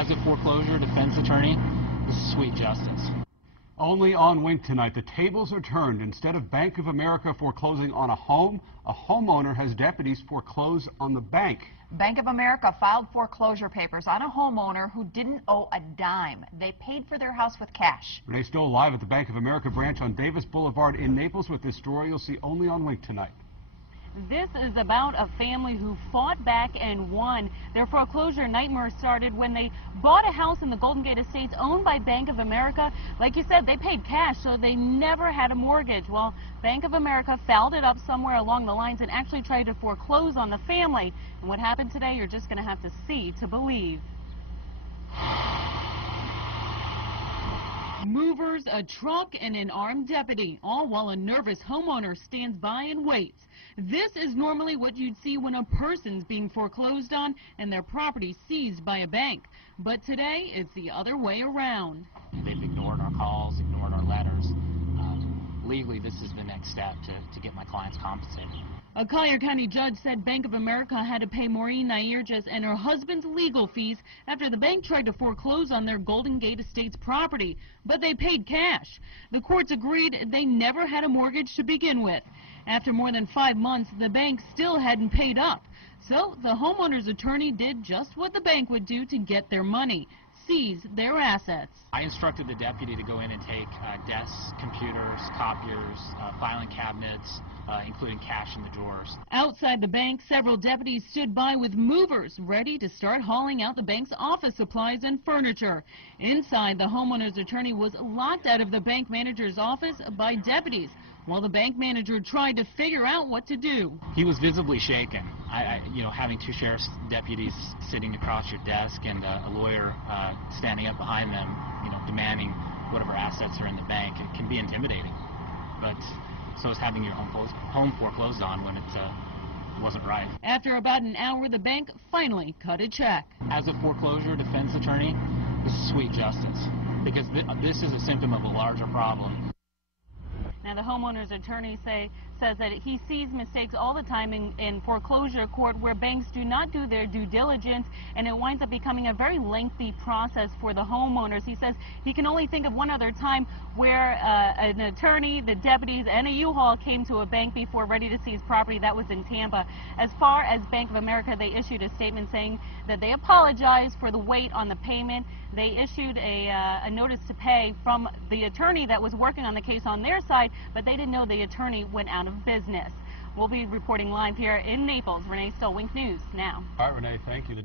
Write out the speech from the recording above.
As a foreclosure defense attorney, this is sweet justice. Only on Wink tonight, the tables are turned. Instead of Bank of America foreclosing on a home, a homeowner has deputies foreclose on the bank. Bank of America filed foreclosure papers on a homeowner who didn't owe a dime. They paid for their house with cash. Renee Stoll live at the Bank of America branch on Davis Boulevard in Naples with this story you'll see only on Wink tonight. This is about a family who fought back and won. Their foreclosure nightmare started when they bought a house in the Golden Gate Estates owned by Bank of America. Like you said, they paid cash, so they never had a mortgage. Well, Bank of America fouled it up somewhere along the lines and actually tried to foreclose on the family. And what happened today, you're just going to have to see to believe. Movers, a truck, and an armed deputy, all while a nervous homeowner stands by and waits. This is normally what you'd see when a person's being foreclosed on and their property seized by a bank. But today, it's the other way around. They've ignored our calls, ignored our letters. Legally, this is the next step to get my clients compensated. A Collier County judge said Bank of America had to pay Maureen Nyerges and her husband's legal fees after the bank tried to foreclose on their Golden Gate Estates property, but they paid cash. The courts agreed they never had a mortgage to begin with. After more than 5 months, the bank still hadn't paid up. So the homeowner's attorney did just what the bank would do to get their money: seize their assets. I instructed the deputy to go in and take desks, computers, copiers, filing cabinets, including cash in the drawers. Outside the bank, several deputies stood by with movers ready to start hauling out the bank's office supplies and furniture. Inside, the homeowner's attorney was locked out of the bank manager's office by deputies, while the bank manager tried to figure out what to do. He was visibly shaken. Having two sheriff's deputies sitting across your desk and a lawyer standing up behind them, demanding whatever assets are in the bank, it can be intimidating. But so is having your home foreclosed on when it wasn't right. After about an hour, the bank finally cut a check. As a foreclosure defense attorney, this is sweet justice, because this is a symptom of a larger problem. Now, the homeowner's attorney says that he sees mistakes all the time in foreclosure court where banks do not do their due diligence, and it winds up becoming a very lengthy process for the homeowners. He says he can only think of one other time where an attorney, the deputies, and a U-Haul came to a bank before ready to seize property. That was in Tampa. As far as Bank of America, they issued a statement saying that they apologize for the wait on the payment. They issued a notice to pay from the attorney that was working on the case on their side, but they didn't know the attorney went out of business. We'll be reporting live here in Naples. Renee Stoll, Wink News now. All right, Renee, thank you.